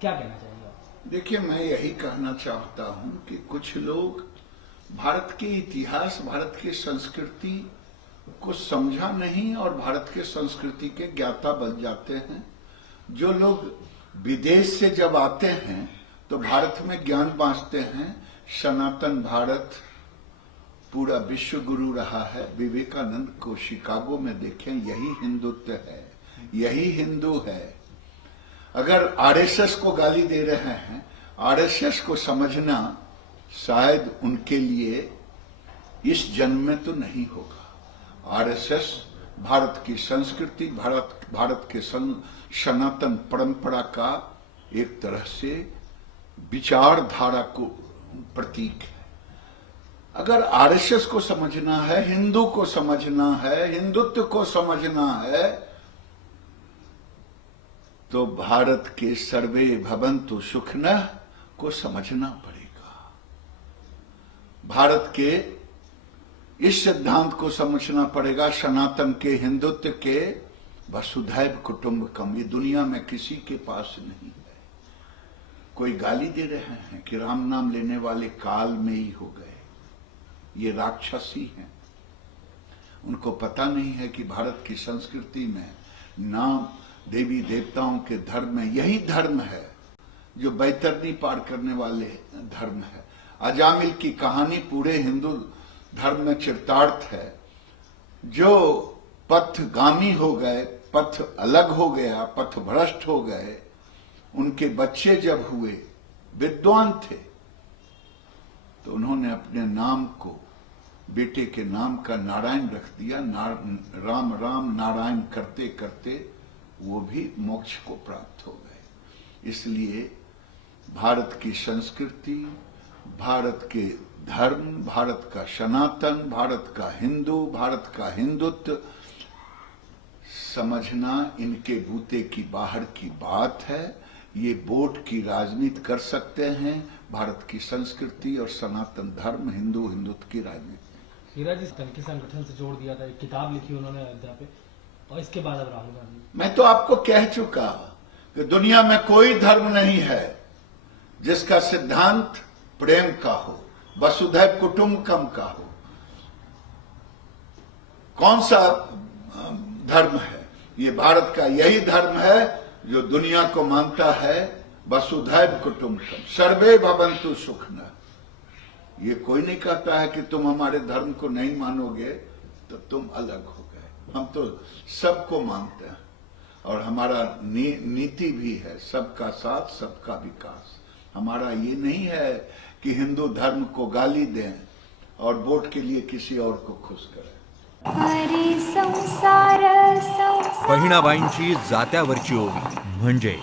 क्या कहना चाहेंगे आप? देखिए, मैं यही कहना चाहता हूं कि कुछ लोग भारत के इतिहास, भारत की संस्कृति को समझा नहीं और भारत के संस्कृति के ज्ञाता बन जाते हैं। जो लोग विदेश से जब आते हैं तो भारत में ज्ञान बांटते हैं। सनातन भारत पूरा विश्व गुरु रहा है। विवेकानंद को शिकागो में देखें, यही हिंदुत्व है, यही हिंदू है। अगर आरएसएस को गाली दे रहे हैं, आरएसएस को समझना शायद उनके लिए इस जन्म में तो नहीं होगा। आरएसएस भारत की संस्कृति, भारत के सनातन परंपरा का एक तरह से विचारधारा को प्रतीक है। अगर आरएसएस को समझना है, हिंदू को समझना है, हिंदुत्व को समझना है, तो भारत के सर्वे भवन्तु सुखिनः को समझना पड़ेगा। भारत के इस सिद्धांत को समझना पड़ेगा, सनातन के, हिंदुत्व के, वसुधैव कुटुंबकम। ये दुनिया में किसी के पास नहीं है। कोई गाली दे रहे हैं कि राम नाम लेने वाले काल में ही हो गए, ये राक्षसी हैं। उनको पता नहीं है कि भारत की संस्कृति में नाम, देवी देवताओं के धर्म में यही धर्म है जो बैतरनी पार करने वाले धर्म है। अजामिल की कहानी पूरे हिंदू धर्म में चरितार्थ है। जो पथगामी हो गए, पथ अलग हो गया, पथ भ्रष्ट हो गए, उनके बच्चे जब हुए, विद्वान थे, तो उन्होंने अपने नाम को, बेटे के नाम का नारायण रख दिया। राम राम नारायण करते करते वो भी मोक्ष को प्राप्त हो गए। इसलिए भारत की संस्कृति, भारत के धर्म, भारत का सनातन, भारत का हिंदू, भारत का हिंदुत्व समझना इनके बूते की बाहर की बात है। ये वोट की राजनीति कर सकते हैं, भारत की संस्कृति और सनातन धर्म, हिंदुत्व की राजनीति। हीरा जी तनकी संगठन से जोड़ दिया था, एक किताब लिखी उन्होंने अयोध्या पे, और इसके बाद अब राहुल गांधी। मैं तो आपको कह चुका कि दुनिया में कोई धर्म नहीं है जिसका सिद्धांत प्रेम का हो, वसुधैव कुटुंबकम का हो। कौन सा धर्म है? ये भारत का यही धर्म है जो दुनिया को मानता है वसुधैव कुटुंबकम, सर्वे भवन्तु सुखिनः। ये कोई नहीं कहता है कि तुम हमारे धर्म को नहीं मानोगे तो तुम अलग हो गए। हम तो सबको मानते हैं और हमारा नीति भी है सबका साथ, सबका विकास। हमारा ये नहीं है कि हिंदू धर्म को गाली दें और वोट के लिए किसी और को खुश करें। बहिणाबाईंची जात्यावरची ओवी म्हणजे